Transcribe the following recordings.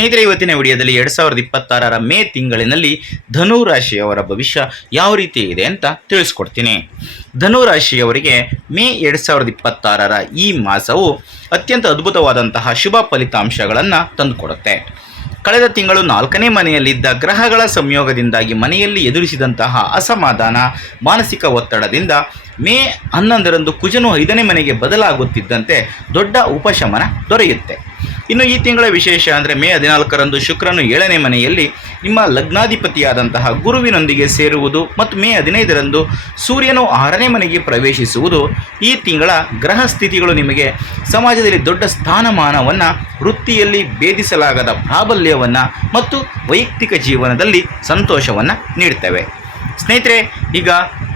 ಸ್ನೇಹಿತರೆ, ಇವತ್ತಿನ ವಿಡಿಯೋದಲ್ಲಿ 2026ರ ಮೇ ತಿಂಗಳಿನಲ್ಲಿ ಧನು ರಾಶಿಯವರ ಭವಿಷ್ಯ ಯಾವ ರೀತಿ ಇದೆ ಅಂತ ತಿಳಿಸ್ಕೊಡ್ತೀನಿ. ಧನು ರಾಶಿಯವರಿಗೆ ಮೇ 2026ರ ಈ ಮಾಸವು ಅತ್ಯಂತ ಅದ್ಭುತವಾದಂತಹ ಶುಭ ಫಲಿತಾಂಶಗಳನ್ನು ತಂದುಕೊಡುತ್ತೆ. ಕಳೆದ ತಿಂಗಳು 4ನೇ ಮನೆಯಲ್ಲಿದ್ದ ಗ್ರಹಗಳ ಸಂಯೋಗದಿಂದಾಗಿ ಮನೆಯಲ್ಲಿ ಎದುರಿಸಿದಂತಹ ಅಸಮಾಧಾನ, ಮಾನಸಿಕ ಒತ್ತಡದಿಂದ ಮೇ 11ರಂದು ಕುಜನು 5ನೇ ಮನೆಗೆ ಬದಲಾಗುತ್ತಿದ್ದಂತೆ ದೊಡ್ಡ ಉಪಶಮನ ದೊರೆಯುತ್ತೆ. ಇನ್ನು ಈ ತಿಂಗಳ ವಿಶೇಷ ಅಂದರೆ ಮೇ 14ರಂದು ಶುಕ್ರನು 7ನೇ ಮನೆಯಲ್ಲಿ ನಿಮ್ಮ ಲಗ್ನಾಧಿಪತಿಯಾದಂತಹ ಗುರುವಿನೊಂದಿಗೆ ಸೇರುವುದು ಮತ್ತು ಮೇ 15ರಂದು ಸೂರ್ಯನು 6ನೇ ಮನೆಗೆ ಪ್ರವೇಶಿಸುವುದು ಈ ತಿಂಗಳ ಗ್ರಹ ಸ್ಥಿತಿಗಳು ನಿಮಗೆ ಸಮಾಜದಲ್ಲಿ ದೊಡ್ಡ ಸ್ಥಾನಮಾನವನ್ನು, ವೃತ್ತಿಯಲ್ಲಿ ಭೇದಿಸಲಾಗದ ಪ್ರಾಬಲ್ಯವನ್ನು ಮತ್ತು ವೈಯಕ್ತಿಕ ಜೀವನದಲ್ಲಿ ಸಂತೋಷವನ್ನು ನೀಡ್ತವೆ. ಸ್ನೇಹಿತರೆ, ಈಗ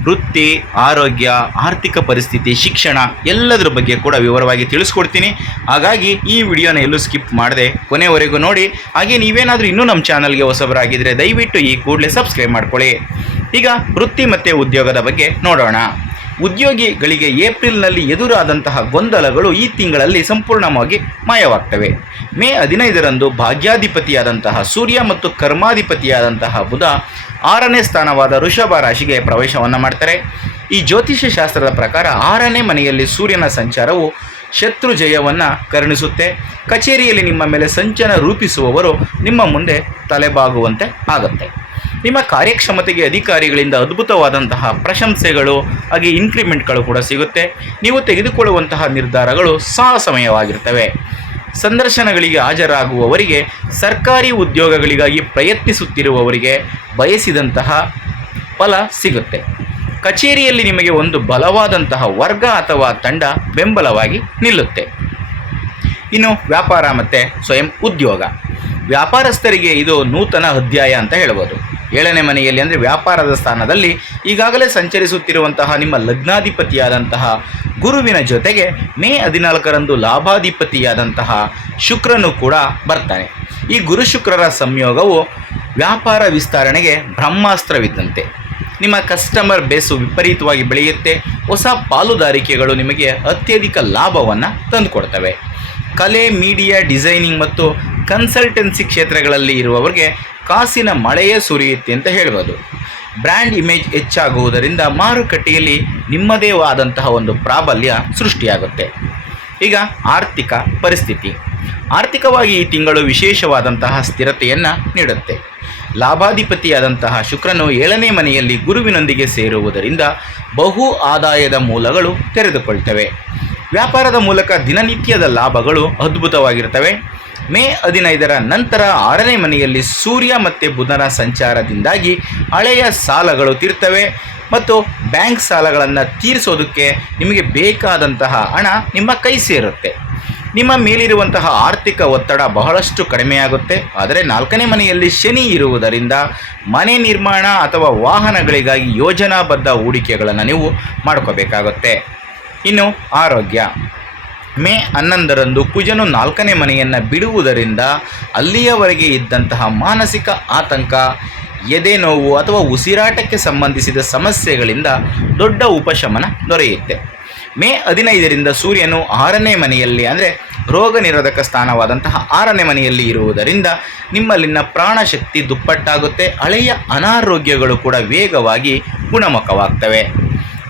ವೃತ್ತಿ, ಆರೋಗ್ಯ, ಆರ್ಥಿಕ ಪರಿಸ್ಥಿತಿ, ಶಿಕ್ಷಣ ಎಲ್ಲದರ ಬಗ್ಗೆ ಕೂಡ ವಿವರವಾಗಿ ತಿಳಿಸ್ಕೊಡ್ತೀನಿ. ಹಾಗಾಗಿ ಈ ವಿಡಿಯೋನ ಎಲ್ಲೂ ಸ್ಕಿಪ್ ಮಾಡದೆ ಕೊನೆವರೆಗೂ ನೋಡಿ. ಹಾಗೆ ನೀವೇನಾದರೂ ಇನ್ನೂ ನಮ್ಮ ಚಾನಲ್ಗೆ ಹೊಸಬರಾಗಿದ್ದರೆ ದಯವಿಟ್ಟು ಈ ಕೂಡಲೇ ಸಬ್ಸ್ಕ್ರೈಬ್ ಮಾಡ್ಕೊಳ್ಳಿ. ಈಗ ವೃತ್ತಿ ಮತ್ತು ಉದ್ಯೋಗದ ಬಗ್ಗೆ ನೋಡೋಣ. ಉದ್ಯೋಗಿಗಳಿಗೆ ಏಪ್ರಿಲ್ನಲ್ಲಿ ಎದುರಾದಂತಹ ಗೊಂದಲಗಳು ಈ ತಿಂಗಳಲ್ಲಿ ಸಂಪೂರ್ಣವಾಗಿ ಮಾಯವಾಗ್ತವೆ. ಮೇ 15ರಂದು ಭಾಗ್ಯಾಧಿಪತಿಯಾದಂತಹ ಸೂರ್ಯ ಮತ್ತು ಕರ್ಮಾಧಿಪತಿಯಾದಂತಹ ಬುಧ 6ನೇ ಸ್ಥಾನವಾದ ವೃಷಭ ರಾಶಿಗೆ ಪ್ರವೇಶವನ್ನು ಮಾಡ್ತಾರೆ. ಈ ಜ್ಯೋತಿಷ್ಯ ಶಾಸ್ತ್ರದ ಪ್ರಕಾರ 6ನೇ ಮನೆಯಲ್ಲಿ ಸೂರ್ಯನ ಸಂಚಾರವು ಶತ್ರು ಜಯವನ್ನು ಕರುಣಿಸುತ್ತೆ. ಕಚೇರಿಯಲ್ಲಿ ನಿಮ್ಮ ಮೇಲೆ ಸಂಚನ ರೂಪಿಸುವವರು ನಿಮ್ಮ ಮುಂದೆ ತಲೆಬಾಗುವಂತೆ ಆಗುತ್ತೆ. ನಿಮ್ಮ ಕಾರ್ಯಕ್ಷಮತೆಗೆ ಅಧಿಕಾರಿಗಳಿಂದ ಅದ್ಭುತವಾದಂತಹ ಪ್ರಶಂಸೆಗಳು ಹಾಗೆ ಇನ್ಕ್ರಿಮೆಂಟ್ಗಳು ಕೂಡ ಸಿಗುತ್ತೆ. ನೀವು ತೆಗೆದುಕೊಳ್ಳುವಂತಹ ನಿರ್ಧಾರಗಳು ಸಾಹಸಮಯವಾಗಿರ್ತವೆ. ಸಂದರ್ಶನಗಳಿಗೆ ಹಾಜರಾಗುವವರಿಗೆ, ಸರ್ಕಾರಿ ಉದ್ಯೋಗಗಳಿಗಾಗಿ ಪ್ರಯತ್ನಿಸುತ್ತಿರುವವರಿಗೆ ಬಯಸಿದಂತಹ ಫಲ ಸಿಗುತ್ತೆ. ಕಚೇರಿಯಲ್ಲಿ ನಿಮಗೆ ಒಂದು ಬಲವಾದಂತಹ ವರ್ಗ ಅಥವಾ ತಂಡ ಬೆಂಬಲವಾಗಿ ನಿಲ್ಲುತ್ತೆ. ಇನ್ನು ವ್ಯಾಪಾರ ಮತ್ತು ಸ್ವಯಂ ಉದ್ಯೋಗ, ವ್ಯಾಪಾರಸ್ಥರಿಗೆ ಇದು ನೂತನ ಅಧ್ಯಾಯ ಅಂತ ಹೇಳ್ಬೋದು. 7ನೇ ಮನೆಯಲ್ಲಿ ಅಂದರೆ ವ್ಯಾಪಾರದ ಸ್ಥಾನದಲ್ಲಿ ಈಗಾಗಲೇ ಸಂಚರಿಸುತ್ತಿರುವಂತಹ ನಿಮ್ಮ ಲಗ್ನಾಧಿಪತಿಯಾದಂತಹ ಗುರುವಿನ ಜೊತೆಗೆ ಮೇ 14ರಂದು ಲಾಭಾಧಿಪತಿಯಾದಂತಹ ಶುಕ್ರನು ಕೂಡ ಬರ್ತಾನೆ. ಈ ಗುರು ಶುಕ್ರರ ಸಂಯೋಗವು ವ್ಯಾಪಾರ ವಿಸ್ತರಣೆಗೆ ಬ್ರಹ್ಮಾಸ್ತ್ರವಿದ್ದಂತೆ. ನಿಮ್ಮ ಕಸ್ಟಮರ್ ಬೇಸು ವಿಪರೀತವಾಗಿ ಬೆಳೆಯುತ್ತೆ. ಹೊಸ ಪಾಲುದಾರಿಕೆಗಳು ನಿಮಗೆ ಅತ್ಯಧಿಕ ಲಾಭವನ್ನು ತಂದುಕೊಡ್ತವೆ. ಕಲೆ, ಮೀಡಿಯಾ, ಡಿಸೈನಿಂಗ್ ಮತ್ತು ಕನ್ಸಲ್ಟೆನ್ಸಿ ಕ್ಷೇತ್ರಗಳಲ್ಲಿ ಇರುವವರಿಗೆ ಕಾಸಿನ ಮಳೆಯೇ ಸುರಿಯುತ್ತೆ ಅಂತ ಹೇಳ್ಬೋದು. ಬ್ರ್ಯಾಂಡ್ ಇಮೇಜ್ ಹೆಚ್ಚಾಗುವುದರಿಂದ ಮಾರುಕಟ್ಟೆಯಲ್ಲಿ ನಿಮ್ಮದೇ ಆದಂತಹ ಒಂದು ಪ್ರಾಬಲ್ಯ ಸೃಷ್ಟಿಯಾಗುತ್ತೆ. ಈಗ ಆರ್ಥಿಕ ಪರಿಸ್ಥಿತಿ, ಆರ್ಥಿಕವಾಗಿ ಈ ತಿಂಗಳು ವಿಶೇಷವಾದಂತಹ ಸ್ಥಿರತೆಯನ್ನು ನೀಡುತ್ತೆ. ಲಾಭಾಧಿಪತಿಯಾದಂತಹ ಶುಕ್ರನು 7ನೇ ಮನೆಯಲ್ಲಿ ಗುರುವಿನೊಂದಿಗೆ ಸೇರುವುದರಿಂದ ಬಹು ಆದಾಯದ ಮೂಲಗಳು ತೆರೆದುಕೊಳ್ತವೆ. ವ್ಯಾಪಾರದ ಮೂಲಕ ದಿನನಿತ್ಯದ ಲಾಭಗಳು ಅದ್ಭುತವಾಗಿರ್ತವೆ. ಮೇ 15ರ ನಂತರ 6ನೇ ಮನೆಯಲ್ಲಿ ಸೂರ್ಯ ಮತ್ತು ಬುಧನ ಸಂಚಾರದಿಂದಾಗಿ ಹಳೆಯ ಸಾಲಗಳು ತೀರ್ತವೆ ಮತ್ತು ಬ್ಯಾಂಕ್ ಸಾಲಗಳನ್ನು ತೀರಿಸೋದಕ್ಕೆ ನಿಮಗೆ ಬೇಕಾದಂತಹ ಹಣ ನಿಮ್ಮ ಕೈ ಸೇರುತ್ತೆ. ನಿಮ್ಮ ಮೇಲಿರುವಂತಹ ಆರ್ಥಿಕ ಒತ್ತಡ ಬಹಳಷ್ಟು ಕಡಿಮೆಯಾಗುತ್ತೆ. ಆದರೆ 4ನೇ ಮನೆಯಲ್ಲಿ ಶನಿ ಇರುವುದರಿಂದ ಮನೆ ನಿರ್ಮಾಣ ಅಥವಾ ವಾಹನಗಳಿಗಾಗಿ ಯೋಜನಾಬದ್ಧ ಹೂಡಿಕೆಗಳನ್ನು ನೀವು ಮಾಡ್ಕೋಬೇಕಾಗುತ್ತೆ. ಇನ್ನು ಆರೋಗ್ಯ, ಮೇ 11ರಂದು ಕುಜನು 4ನೇ ಮನೆಯನ್ನು ಬಿಡುವುದರಿಂದ ಅಲ್ಲಿಯವರೆಗೆ ಇದ್ದಂತಹ ಮಾನಸಿಕ ಆತಂಕ, ಎದೆ ನೋವು ಅಥವಾ ಉಸಿರಾಟಕ್ಕೆ ಸಂಬಂಧಿಸಿದ ಸಮಸ್ಯೆಗಳಿಂದ ದೊಡ್ಡ ಉಪಶಮನ ದೊರೆಯುತ್ತೆ. ಮೇ 15ರಿಂದ ಸೂರ್ಯನು 6ನೇ ಮನೆಯಲ್ಲಿ ಅಂದರೆ ರೋಗ ನಿರೋಧಕ ಸ್ಥಾನವಾದಂತಹ 6ನೇ ಮನೆಯಲ್ಲಿ ಇರುವುದರಿಂದ ನಿಮ್ಮಲ್ಲಿನ ಪ್ರಾಣಶಕ್ತಿ ದುಪ್ಪಟ್ಟಾಗುತ್ತೆ. ಹಳೆಯ ಅನಾರೋಗ್ಯಗಳು ಕೂಡ ವೇಗವಾಗಿ ಗುಣಮುಖವಾಗ್ತವೆ.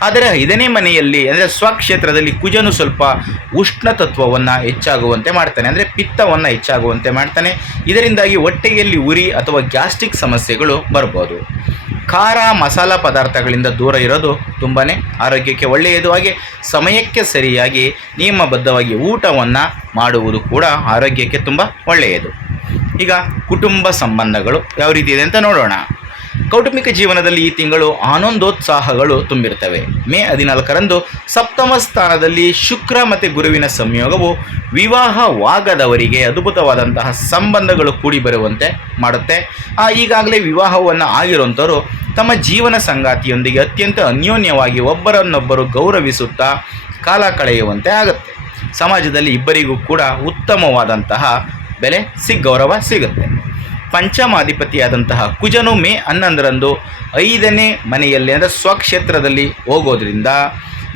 ಆದರೆ 5ನೇ ಮನೆಯಲ್ಲಿ ಅಂದರೆ ಸ್ವಕ್ಷೇತ್ರದಲ್ಲಿ ಕುಜನು ಸ್ವಲ್ಪ ಉಷ್ಣ ತತ್ವವನ್ನು ಹೆಚ್ಚಾಗುವಂತೆ ಮಾಡ್ತಾನೆ, ಅಂದರೆ ಪಿತ್ತವನ್ನು ಹೆಚ್ಚಾಗುವಂತೆ ಮಾಡ್ತಾನೆ. ಇದರಿಂದಾಗಿ ಹೊಟ್ಟೆಯಲ್ಲಿ ಉರಿ ಅಥವಾ ಗ್ಯಾಸ್ಟ್ರಿಕ್ ಸಮಸ್ಯೆಗಳು ಬರ್ಬೋದು. ಖಾರ ಮಸಾಲ ಪದಾರ್ಥಗಳಿಂದ ದೂರ ಇರೋದು ತುಂಬಾ ಆರೋಗ್ಯಕ್ಕೆ ಒಳ್ಳೆಯದು. ಹಾಗೆ ಸಮಯಕ್ಕೆ ಸರಿಯಾಗಿ ನಿಯಮಬದ್ಧವಾಗಿ ಊಟವನ್ನು ಮಾಡುವುದು ಕೂಡ ಆರೋಗ್ಯಕ್ಕೆ ತುಂಬ ಒಳ್ಳೆಯದು. ಈಗ ಕುಟುಂಬ ಸಂಬಂಧಗಳು ಯಾವ ರೀತಿ ಇದೆ ಅಂತ ನೋಡೋಣ. ಕೌಟುಂಬಿಕ ಜೀವನದಲ್ಲಿ ಈ ತಿಂಗಳು ಆನಂದೋತ್ಸಾಹಗಳು ತುಂಬಿರ್ತವೆ. ಮೇ 14ರಂದು ಸಪ್ತಮ ಸ್ಥಾನದಲ್ಲಿ ಶುಕ್ರ ಮತ್ತು ಗುರುವಿನ ಸಂಯೋಗವು ವಿವಾಹವಾಗದವರಿಗೆ ಅದ್ಭುತವಾದಂತಹ ಸಂಬಂಧಗಳು ಕೂಡಿ ಬರುವಂತೆ ಮಾಡುತ್ತೆ. ಈಗಾಗಲೇ ವಿವಾಹವನ್ನು ಆಗಿರುವಂಥವರು ತಮ್ಮ ಜೀವನ ಸಂಗಾತಿಯೊಂದಿಗೆ ಅತ್ಯಂತ ಅನ್ಯೋನ್ಯವಾಗಿ ಒಬ್ಬರನ್ನೊಬ್ಬರು ಗೌರವಿಸುತ್ತಾ ಕಾಲ ಕಳೆಯುವಂತೆ ಆಗುತ್ತೆ. ಸಮಾಜದಲ್ಲಿ ಇಬ್ಬರಿಗೂ ಕೂಡ ಉತ್ತಮವಾದಂತಹ ಬೆಲೆ ಗೌರವ ಸಿಗುತ್ತೆ. ಪಂಚಮಾಧಿಪತಿಯಾದಂತಹ ಕುಜನು ಮೇ 11ರಂದು 5ನೇ ಮನೆಯಲ್ಲಿ ಅಂದರೆ ಸ್ವಕ್ಷೇತ್ರದಲ್ಲಿ ಹೋಗೋದ್ರಿಂದ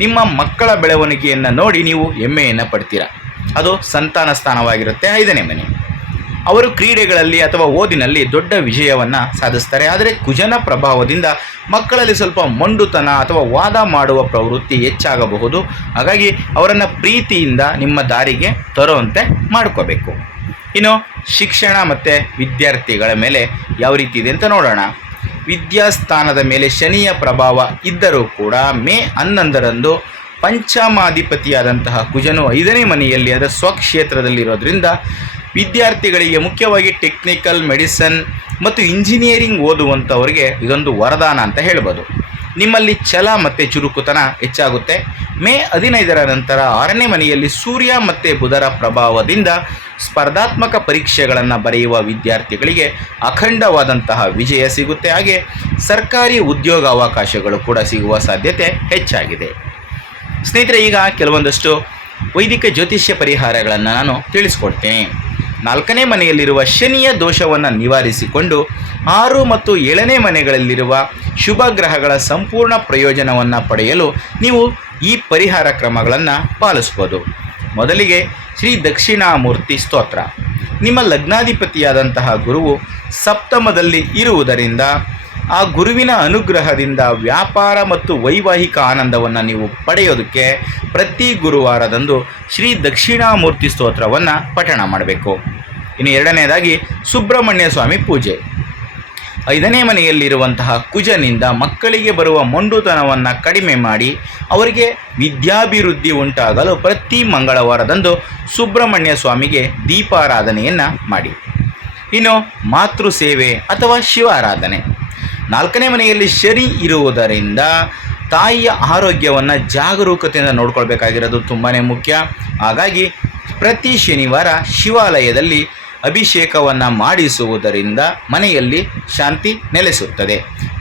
ನಿಮ್ಮ ಮಕ್ಕಳ ಬೆಳವಣಿಗೆಯನ್ನು ನೋಡಿ ನೀವು ಹೆಮ್ಮೆಯನ್ನು ಪಡ್ತೀರ. ಅದು ಸಂತಾನ ಸ್ಥಾನವಾಗಿರುತ್ತೆ 5ನೇ ಮನೆ. ಅವರು ಕ್ರೀಡೆಗಳಲ್ಲಿ ಅಥವಾ ಓದಿನಲ್ಲಿ ದೊಡ್ಡ ವಿಜಯವನ್ನು ಸಾಧಿಸ್ತಾರೆ. ಆದರೆ ಕುಜನ ಪ್ರಭಾವದಿಂದ ಮಕ್ಕಳಲ್ಲಿ ಸ್ವಲ್ಪ ಮೊಂಡುತನ ಅಥವಾ ವಾದ ಮಾಡುವ ಪ್ರವೃತ್ತಿ ಹೆಚ್ಚಾಗಬಹುದು. ಹಾಗಾಗಿ ಅವರನ್ನು ಪ್ರೀತಿಯಿಂದ ನಿಮ್ಮ ದಾರಿಗೆ ತರುವಂತೆ ಮಾಡ್ಕೋಬೇಕು. ಇನ್ನು ಶಿಕ್ಷಣ ಮತ್ತು ವಿದ್ಯಾರ್ಥಿಗಳ ಮೇಲೆ ಯಾವ ರೀತಿ ಇದೆ ಅಂತ ನೋಡೋಣ. ವಿದ್ಯಾಸ್ಥಾನದ ಮೇಲೆ ಶನಿಯ ಪ್ರಭಾವ ಇದ್ದರೂ ಕೂಡ ಮೇ 11ರಂದು ಪಂಚಮಾಧಿಪತಿಯಾದಂತಹ ಕುಜನು 5ನೇ ಮನೆಯಲ್ಲಿ ಅಂದರೆ ಸ್ವಕ್ಷೇತ್ರದಲ್ಲಿರೋದ್ರಿಂದ ವಿದ್ಯಾರ್ಥಿಗಳಿಗೆ ಮುಖ್ಯವಾಗಿ ಟೆಕ್ನಿಕಲ್, ಮೆಡಿಸನ್ ಮತ್ತು ಇಂಜಿನಿಯರಿಂಗ್ ಓದುವಂಥವರಿಗೆ ಇದೊಂದು ವರದಾನ ಅಂತ ಹೇಳ್ಬೋದು. ನಿಮ್ಮಲ್ಲಿ ಛಲ ಮತ್ತು ಚುರುಕುತನ ಹೆಚ್ಚಾಗುತ್ತೆ. ಮೇ 15ರ ನಂತರ 6ನೇ ಮನೆಯಲ್ಲಿ ಸೂರ್ಯ ಮತ್ತು ಬುಧರ ಪ್ರಭಾವದಿಂದ ಸ್ಪರ್ಧಾತ್ಮಕ ಪರೀಕ್ಷೆಗಳನ್ನು ಬರೆಯುವ ವಿದ್ಯಾರ್ಥಿಗಳಿಗೆ ಅಖಂಡವಾದಂತಹ ವಿಜಯ ಸಿಗುತ್ತೆ. ಹಾಗೆ ಸರ್ಕಾರಿ ಉದ್ಯೋಗ ಅವಕಾಶಗಳು ಕೂಡ ಸಿಗುವ ಸಾಧ್ಯತೆ ಹೆಚ್ಚಾಗಿದೆ. ಸ್ನೇಹಿತರೆ, ಈಗ ಕೆಲವೊಂದಷ್ಟು ವೈದಿಕ ಜ್ಯೋತಿಷ್ಯ ಪರಿಹಾರಗಳನ್ನು ನಾನು ತಿಳಿಸ್ಕೊಡ್ತೀನಿ. 4ನೇ ಮನೆಯಲ್ಲಿರುವ ಶನಿಯ ದೋಷವನ್ನು ನಿವಾರಿಸಿಕೊಂಡು 6 ಮತ್ತು 7ನೇ ಮನೆಗಳಲ್ಲಿರುವ ಶುಭ ಗ್ರಹಗಳ ಸಂಪೂರ್ಣ ಪ್ರಯೋಜನವನ್ನು ಪಡೆಯಲು ನೀವು ಈ ಪರಿಹಾರ ಕ್ರಮಗಳನ್ನು ಪಾಲಿಸ್ಬೋದು. ಮೊದಲಿಗೆ ಶ್ರೀ ದಕ್ಷಿಣಾಮೂರ್ತಿ ಸ್ತೋತ್ರ. ನಿಮ್ಮ ಲಗ್ನಾಧಿಪತಿಯಾದಂತಹ ಗುರುವು ಸಪ್ತಮದಲ್ಲಿ ಇರುವುದರಿಂದ ಆ ಗುರುವಿನ ಅನುಗ್ರಹದಿಂದ ವ್ಯಾಪಾರ ಮತ್ತು ವೈವಾಹಿಕ ಆನಂದವನ್ನು ನೀವು ಪಡೆಯೋದಕ್ಕೆ ಪ್ರತಿ ಗುರುವಾರದಂದು ಶ್ರೀ ದಕ್ಷಿಣಾಮೂರ್ತಿ ಸ್ತೋತ್ರವನ್ನು ಪಠಣ ಮಾಡಬೇಕು. ಇನ್ನು 2ನೇದಾಗಿ ಸುಬ್ರಹ್ಮಣ್ಯ ಸ್ವಾಮಿ ಪೂಜೆ. 5ನೇ ಮನೆಯಲ್ಲಿರುವಂತಹ ಕುಜನಿಂದ ಮಕ್ಕಳಿಗೆ ಬರುವ ಮೊಂಡುತನವನ್ನು ಕಡಿಮೆ ಮಾಡಿ ಅವರಿಗೆ ವಿದ್ಯಾಭಿವೃದ್ಧಿ ಉಂಟಾಗಲು ಪ್ರತಿ ಮಂಗಳವಾರದಂದು ಸುಬ್ರಹ್ಮಣ್ಯ ಸ್ವಾಮಿಗೆ ದೀಪಾರಾಧನೆಯನ್ನು ಮಾಡಿ. ಇನ್ನು ಮಾತೃ ಸೇವೆ ಅಥವಾ ಶಿವಾರಾಧನೆ. 4ನೇ ಮನೆಯಲ್ಲಿ ಶನಿ ಇರುವುದರಿಂದ ತಾಯಿಯ ಆರೋಗ್ಯವನ್ನು ಜಾಗರೂಕತೆಯಿಂದ ನೋಡ್ಕೊಳ್ಬೇಕಾಗಿರೋದು ತುಂಬಾ ಮುಖ್ಯ. ಹಾಗಾಗಿ ಪ್ರತಿ ಶನಿವಾರ ಶಿವಾಲಯದಲ್ಲಿ ಅಭಿಷೇಕವನ್ನು ಮಾಡಿಸುವುದರಿಂದ ಮನೆಯಲ್ಲಿ ಶಾಂತಿ ನೆಲೆಸುತ್ತದೆ.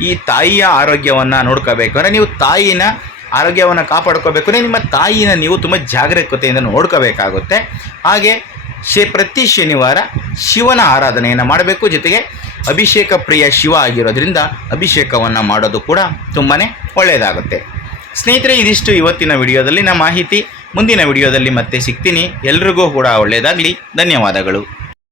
ಈ ತಾಯಿಯ ಆರೋಗ್ಯವನ್ನು ನೋಡ್ಕೋಬೇಕು ಅಂದರೆ ನೀವು ತಾಯಿನ ಆರೋಗ್ಯವನ್ನು ಕಾಪಾಡ್ಕೋಬೇಕು ಅಂದರೆ ನಿಮ್ಮ ತಾಯಿನ ನೀವು ತುಂಬ ಜಾಗರೂಕತೆಯಿಂದ ನೋಡ್ಕೋಬೇಕಾಗುತ್ತೆ. ಹಾಗೆ ಪ್ರತಿ ಶನಿವಾರ ಶಿವನ ಆರಾಧನೆಯನ್ನು ಮಾಡಬೇಕು. ಜೊತೆಗೆ ಅಭಿಷೇಕ ಪ್ರಿಯ ಶಿವ ಆಗಿರೋದ್ರಿಂದ ಅಭಿಷೇಕವನ್ನು ಮಾಡೋದು ಕೂಡ ತುಂಬಾ ಒಳ್ಳೆಯದಾಗುತ್ತೆ. ಸ್ನೇಹಿತರೆ, ಇದಿಷ್ಟು ಇವತ್ತಿನ ವಿಡಿಯೋದಲ್ಲಿನ ಮಾಹಿತಿ. ಮುಂದಿನ ವಿಡಿಯೋದಲ್ಲಿ ಮತ್ತೆ ಸಿಗ್ತೀನಿ. ಎಲ್ರಿಗೂ ಕೂಡ ಒಳ್ಳೆಯದಾಗಲಿ. ಧನ್ಯವಾದಗಳು.